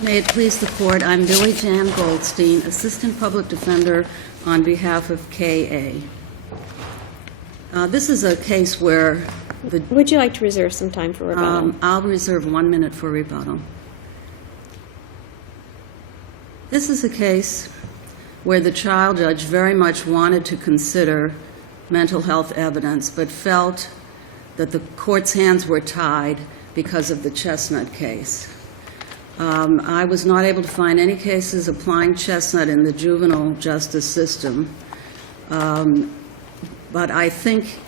May it please the Court, I'm Billie Jan Goldstein, Assistant Public Defender on behalf of K.A. This is a case where the... Would you like to reserve some time for rebuttal? I'll reserve 1 minute for rebuttal. This is a case where the trial judge very much wanted to consider mental health evidence, but felt that the court's hands were tied because of the Chestnut case. I was not able to find any cases applying Chestnut in the juvenile justice system, but I think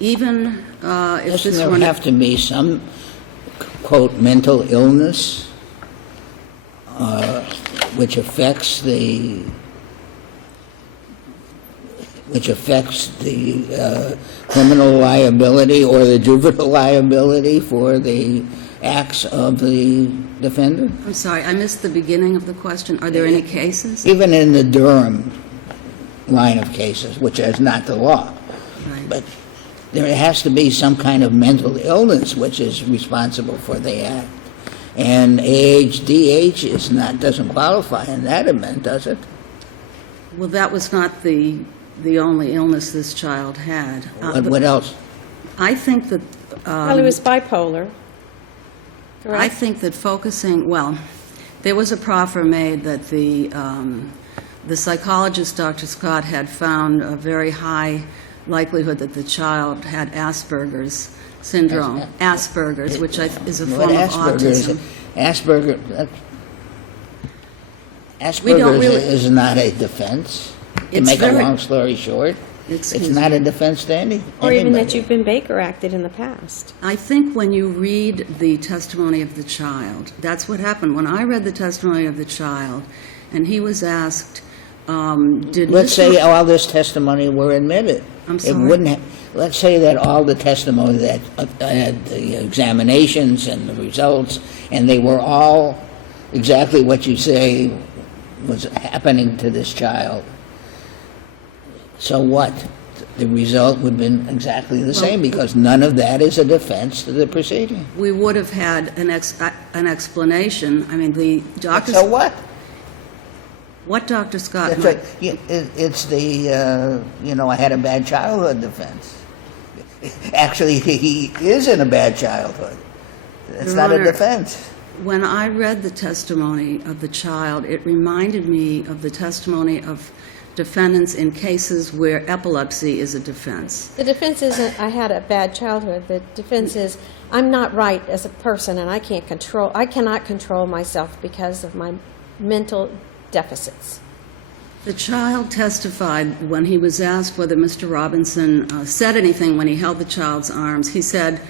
even if this Doesn't there have to be some, quote, mental illness which affects the criminal liability or the juvenile liability for the acts of the defender? I'm sorry, I missed the beginning of the question. Are there any cases? Even in the Durham line of cases, which is not the law. Right. But there has to be some kind of mental illness which is responsible for the act. And ADHD is doesn't qualify in that event, does it? Well, that was not the only illness this child had. What else? I think that... Well, he was bipolar. Correct? I think that focusing, well, there was a proffer made that the psychologist, Dr. Scott, had found a very high likelihood that the child had Asperger's syndrome, Asperger's, which is a form of autism. Asperger's is not a defense. To make a long story short, it's not a defense to anybody. Or even that you've been Baker acted in the past. I think when you read the testimony of the child, that's what happened. When I read the testimony of the child, and he was asked, Let's say all this testimony were admitted. I'm sorry? It wouldn't let's say that all the testimony that had the examinations and the results, and they were all exactly what you say was happening to this child. So what? The result would have been exactly the same, because none of that is a defense to the proceeding. We would have had an explanation. I mean, the doctor... So what? What Dr. Scott... That's right. It's the, I had a bad childhood defense. Actually, he is in a bad childhood. It's not a defense. When I read the testimony of the child, it reminded me of the testimony of defendants in cases where epilepsy is a defense. The defense isn't, I had a bad childhood. The defense is, I'm not right as a person, and I cannot control myself because of my mental deficits. The child testified when he was asked whether Mr. Robinson said anything when he held the child's arms. He said,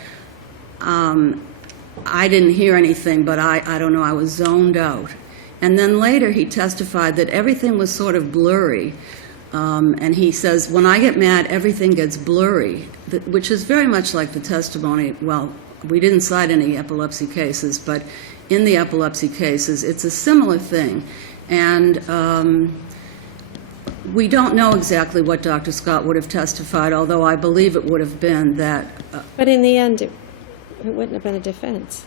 I didn't hear anything, but I don't know, I was zoned out. And then later he testified that everything was sort of blurry. And he says, when I get mad, everything gets blurry, which is very much like the testimony. Well, we didn't cite any epilepsy cases, but in the epilepsy cases, it's a similar thing. And we don't know exactly what Dr. Scott would have testified, although I believe it would have been that... But in the end, it wouldn't have been a defense.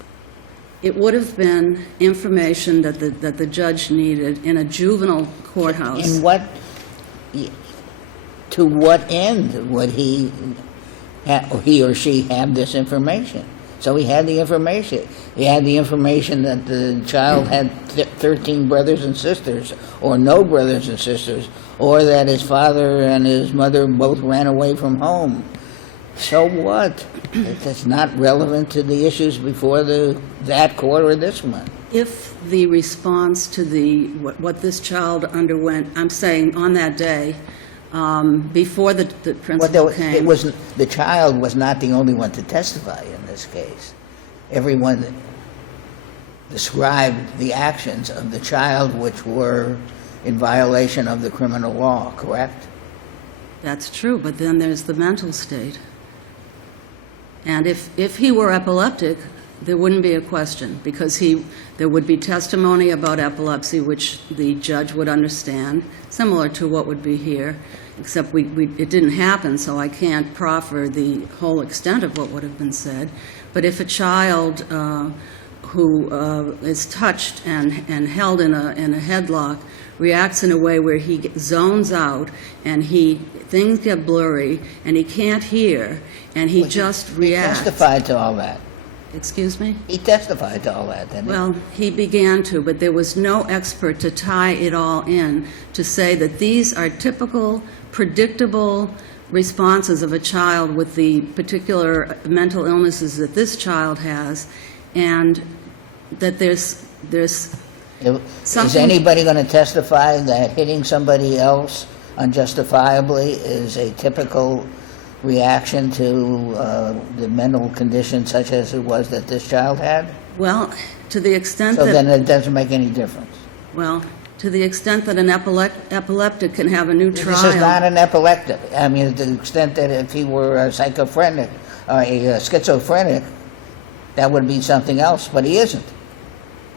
It would have been information that the judge needed in a juvenile courthouse. To what end would he or she have this information? So he had the information. He had the information that the child had 13 brothers and sisters, or no brothers and sisters, or that his father and his mother both ran away from home. So what? That's not relevant to the issues before that court or this one. If the response to what this child underwent, I'm saying on that day, before the principal came... The child was not the only one to testify in this case. Everyone described the actions of the child which were in violation of the criminal law, correct? That's true, but then there's the mental state. And if he were epileptic, there wouldn't be a question, because there would be testimony about epilepsy, which the judge would understand, similar to what would be here, except it didn't happen, so I can't proffer the whole extent of what would have been said. But if a child is touched and held in a headlock reacts in a way where he zones out and things get blurry and he can't hear and he just reacts. He testified to all that. Excuse me? He testified to all that, didn't he? Well, he began to, but there was no expert to tie it all in to say that these are typical, predictable responses of a child with the particular mental illnesses that this child has, and that there's Is something. anybody going to testify that hitting somebody else unjustifiably is a typical reaction to the mental condition such as it was that this child had? Well, to the extent So that then it doesn't make any difference. well, to the extent that an epileptic can have a new trial. This is not an epileptic. I mean, to the extent that if he were a schizophrenic or a schizophrenic, that would be something else, but he isn't.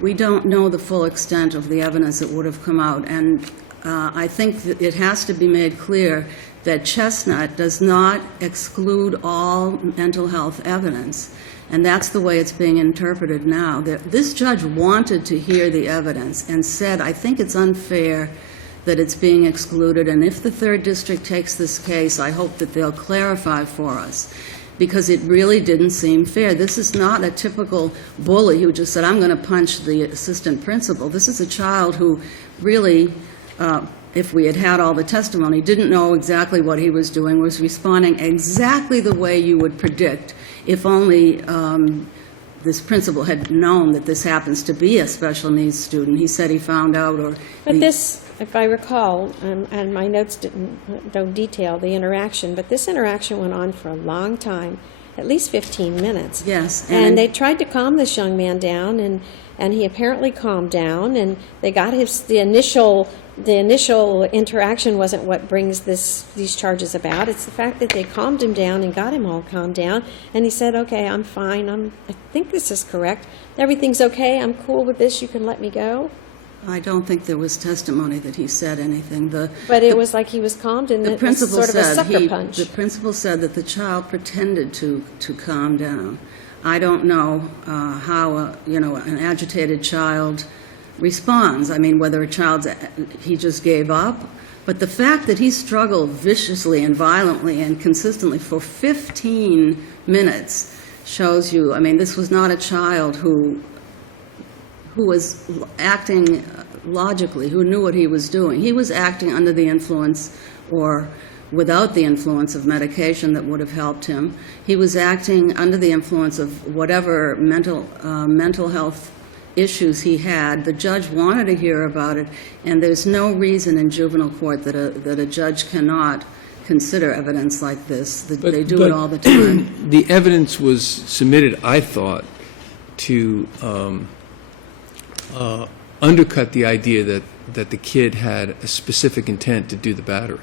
We don't know the full extent of the evidence that would have come out, and I think that it has to be made clear that Chestnut does not exclude all mental health evidence, and that's the way it's being interpreted now. This judge wanted to hear the evidence and said, I think it's unfair that it's being excluded, and if the third district takes this case, I hope that they'll clarify for us, because it really didn't seem fair. This is not a typical bully who just said, I'm going to punch the assistant principal. This is a child who really, if we had had all the testimony, didn't know exactly what he was doing, was responding exactly the way you would predict if only this principal had known that this happens to be a special needs student. He said he found out, or... But this, if I recall, and my notes don't detail the interaction, but this interaction went on for a long time, at least 15 minutes. Yes. And they tried to calm this young man down, and he apparently calmed down, and they got the initial interaction wasn't what brings these charges about. It's the fact that they calmed him down and got him all calmed down, and he said, okay, I'm fine, I think this is correct. Everything's okay, I'm cool with this, you can let me go. I don't think there was testimony that he said anything. But it was like he was calmed, and it was sort of a sucker punch. The principal said that the child pretended to calm down. I don't know how an agitated child responds. I mean, whether he just gave up. But the fact that he struggled viciously and violently and consistently for 15 minutes shows you, I mean, this was not a child who was acting logically, who knew what he was doing. He was acting under the influence or without the influence of medication that would have helped him. He was acting under the influence of whatever mental health issues he had. The judge wanted to hear about it, and there's no reason in juvenile court that a judge cannot consider evidence like this. They do it all the time. The evidence was submitted, I thought, to undercut the idea that the kid had a specific intent to do the battery.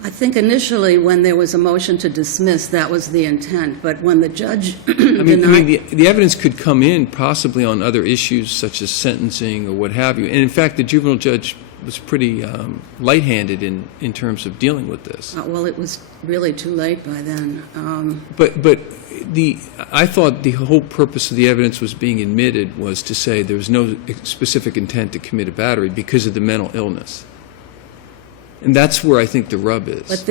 I think initially when there was a motion to dismiss, that was the intent, but when the judge denied... the evidence could come in possibly on other issues such as sentencing or what have you. And in fact, the juvenile judge was pretty light-handed in terms of dealing with this. Well, it was really too late by then. But I thought the whole purpose of the evidence was being admitted was to say there was no specific intent to commit a battery because of the mental illness. And that's where I think the rub is. But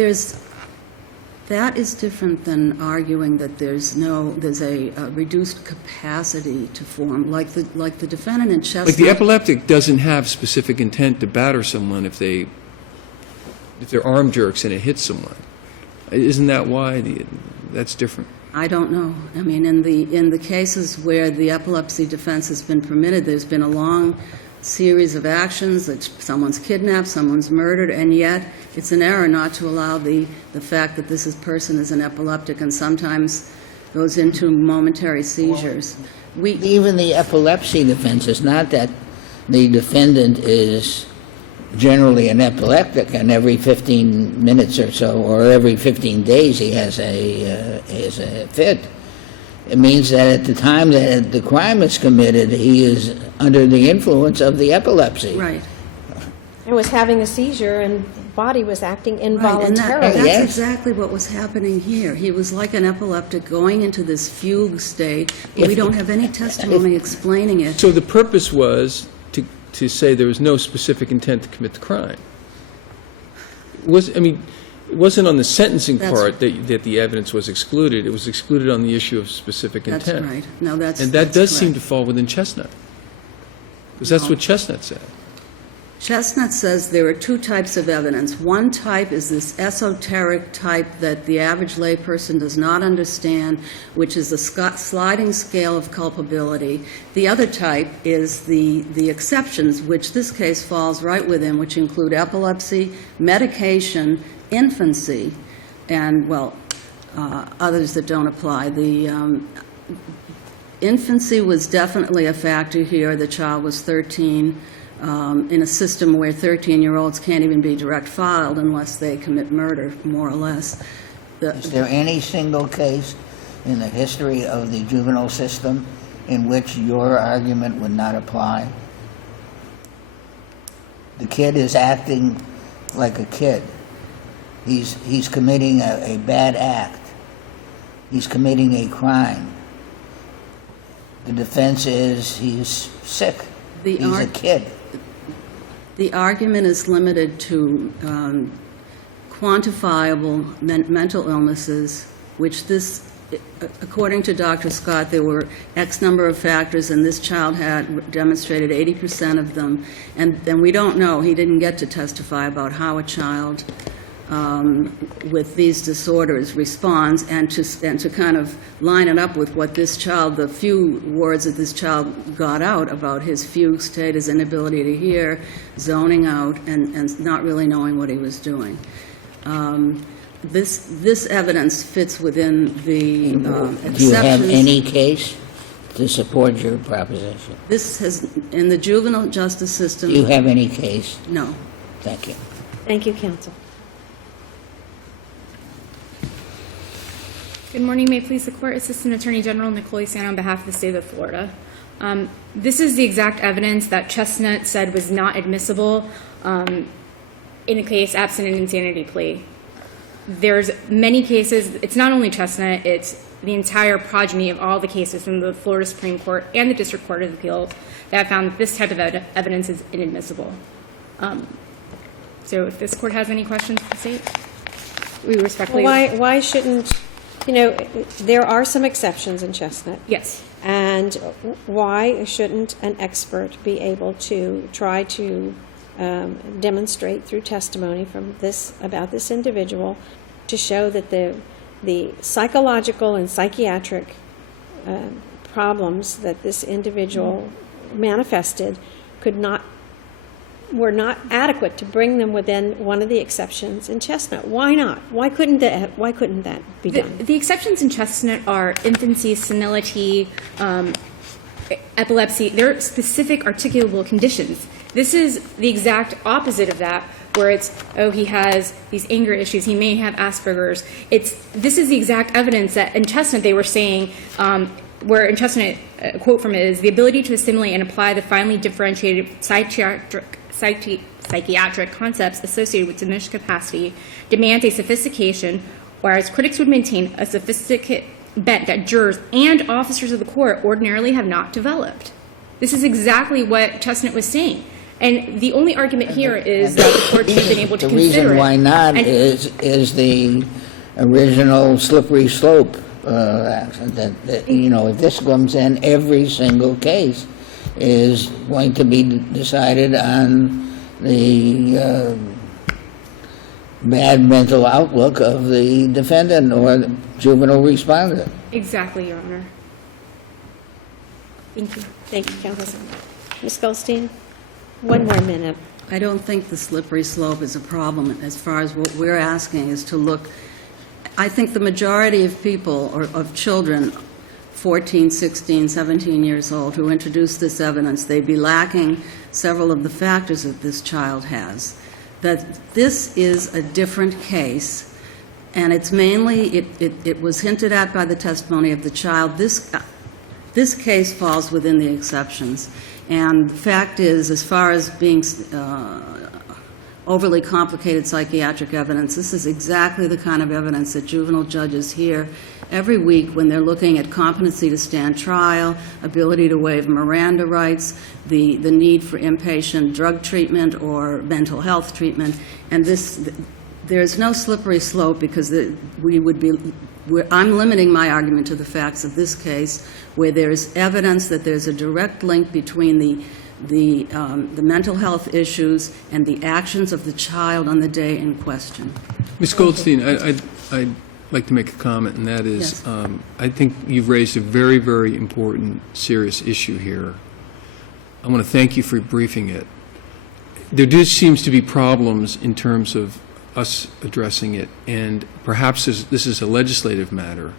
that is different than arguing that there's a reduced capacity to form, like the defendant in Chestnut. Like the epileptic doesn't have specific intent to batter someone if their arm jerks and it hits someone. Isn't that why that's different? I don't know. I mean, in the cases where the epilepsy defense has been permitted, there's been a long series of actions that someone's kidnapped, someone's murdered, and yet it's an error not to allow the fact that this person is an epileptic and sometimes goes into momentary seizures. Even the epilepsy defense is not that the defendant is generally an epileptic and every 15 minutes or so or every 15 days he has a fit. It means that at the time that the crime is committed, he is under the influence of the epilepsy. Right. And was having a seizure and body was acting Right, and involuntarily. that's Yes. exactly what was happening here. He was like an epileptic going into this fugue state, but we don't have any testimony explaining it. So the purpose was to say there was no specific intent to commit the crime. It wasn't on the sentencing That's- part that the evidence was excluded. It was excluded on the issue of specific intent. That's right. No, that's And that does seem to correct. fall within Chestnut. Because that's No. what Chestnut said. Chestnut says there are two types of evidence. One type is this esoteric type that the average layperson does not understand, which is a sliding scale of culpability. The other type is the exceptions, which this case falls right within, which include epilepsy, medication, infancy, and, well, others that don't apply. The infancy was definitely a factor here. The child was 13. In a system where 13-year-olds can't even be direct filed unless they commit murder, more or less. Is there any single case in the history of the juvenile system in which your argument would not apply? The kid is acting like a kid. He's committing a bad act. He's committing a crime. The defense is he's sick. He's a kid. The argument is limited to quantifiable mental illnesses, which this, according to Dr. Scott, there were X number of factors, and this child had demonstrated 80% of them. And we don't know. He didn't get to testify about how a child with these disorders responds, and to kind of line it up with what this child, the few words that this child got out about his fugue state, his inability to hear, zoning out, and not really knowing what he was doing. This evidence fits within the exceptions. Do you have any case to support your proposition? This has, in the juvenile justice system. Do you have any case? No. Thank you. Thank you, counsel. Good morning, may it please the court. Assistant Attorney General Nicole San on behalf of the state of Florida. This is the exact evidence that Chestnut said was not admissible in a case absent an insanity plea. There's many cases, it's not only Chestnut, it's the entire progeny of all the cases from the Florida Supreme Court and the District Court of Appeals that have found that this type of evidence is inadmissible. So if this court has any questions for the state, we respectfully... Why shouldn't, there are some exceptions in Chestnut. Yes. And why shouldn't an expert be able to try to demonstrate through testimony about this individual to show that the psychological and psychiatric problems that this individual manifested were not adequate to bring them within one of the exceptions in Chestnut? Why not? Why couldn't that be done? The exceptions in Chestnut are infancy, senility, epilepsy. They're specific articulable conditions. This is the exact opposite of that, where it's, he has these anger issues, he may have Asperger's. This is the exact evidence that in Chestnut they were saying, where in Chestnut, a quote from it is, the ability to assimilate and apply the finely differentiated psychiatric concepts associated with diminished capacity demands a sophistication, whereas critics would maintain a sophisticated bent that jurors and officers of the court ordinarily have not developed. This is exactly what Chestnut was saying. And the only argument here is that the court should have been able to consider it. The reason why not is the original slippery slope action. That if this comes in, every single case is going to be decided on the bad mental outlook of the defendant or the juvenile respondent. Exactly, Your Honor. Thank you. Thank you, counsel. Ms. Goldstein, one more minute. I don't think the slippery slope is a problem as far as what we're asking is to look. I think the majority of people, or of children, 14, 16, 17 years old, who introduce this evidence, they'd be lacking several of the factors that this child has. That this is a different case, and it's mainly, it was hinted at by the testimony of the child. This case falls within the exceptions. And the fact is, as far as being overly complicated psychiatric evidence. This is exactly the kind of evidence that juvenile judges hear every week when they're looking at competency to stand trial, ability to waive Miranda rights, the need for inpatient drug treatment or mental health treatment. And there's no slippery slope, because I'm limiting my argument to the facts of this case, where there's evidence that there's a direct link between the mental health issues and the actions of the child on the day in question. Ms. Goldstein, I'd like to make a comment, and that is, Yes. I think you've raised a very, very important, serious issue here. I want to thank you for briefing it. There seems to be problems in terms of us addressing it, and perhaps this is a legislative matter,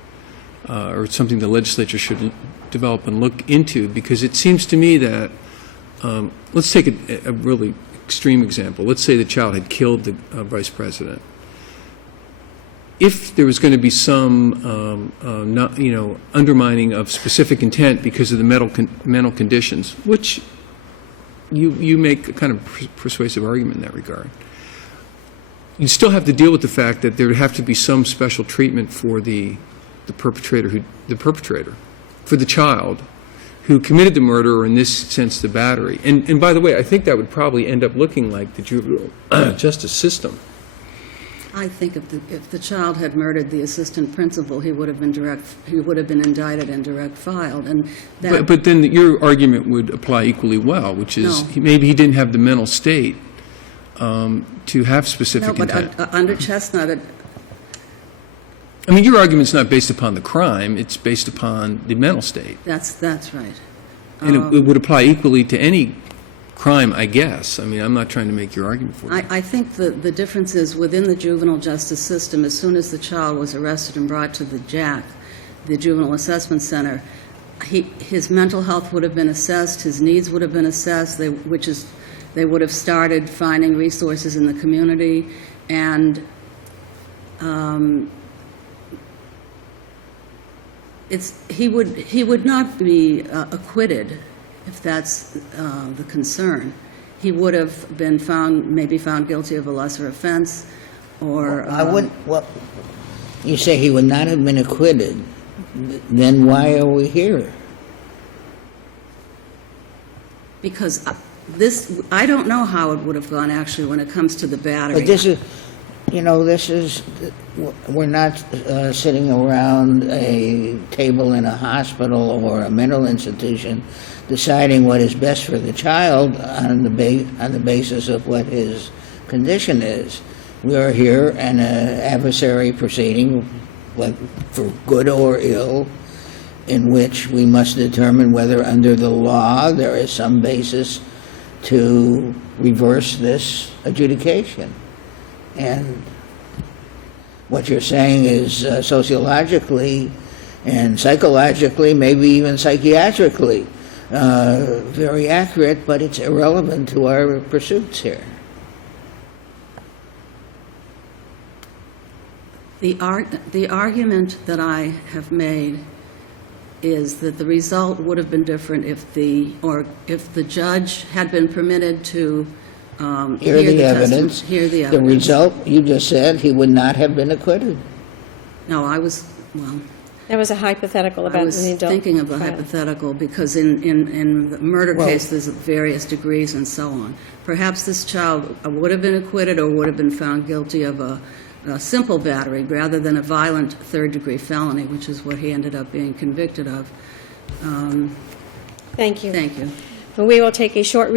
or something the legislature should develop and look into, because it seems to me that, let's take a really extreme example. Let's say the child had killed the vice president. If there was going to be some, undermining of specific intent because of the mental conditions, which you make a kind of persuasive argument in that regard, you still have to deal with the fact that there would have to be some special treatment for the perpetrator, for the child who committed the murder, or in this sense, the battery. And by the way, I think that would probably end up looking like the juvenile justice system. I think if the child had murdered the assistant principal, he would have been indicted and direct filed. And that, But then your argument would apply equally well, which is maybe he didn't have the mental state to have specific intent. but under Chestnut, I mean, your argument's not based upon the crime; it's based upon the mental state, that's right. and it would apply equally to any crime, I guess. I mean, I'm not trying to make your argument for you. I think the difference is within the juvenile justice system, as soon as the child was arrested and brought to the JAC, the Juvenile Assessment Center, his mental health would have been assessed, his needs would have been assessed, they would have started finding resources in the community, and he would not be acquitted, if that's the concern. He would have been maybe found guilty of a lesser offense, or... You say he would not have been acquitted, then why are we here? Because I don't know how it would have gone, actually, when it comes to the battery. But we're not sitting around a table in a hospital or a mental institution deciding what is best for the child on the basis of what his condition is. We are here in an adversary proceeding, for good or ill, in which we must determine whether under the law there is some basis to reverse this adjudication. And what you're saying is sociologically and psychologically, maybe even psychiatrically, very accurate, but it's irrelevant to our pursuits here. The argument that I have made is that the result would have been different if the judge had been permitted to Hear the evidence. Hear the The evidence. result, you just said, he would not have been acquitted. No, That was a hypothetical I about was an adult thinking of the child. hypothetical, because in the murder case, there's various degrees and so on. Perhaps this child would have been acquitted or would have been found guilty of a simple battery rather than a violent third-degree felony, which is what he ended up being convicted of. Thank you. Thank you. We will take a short recess.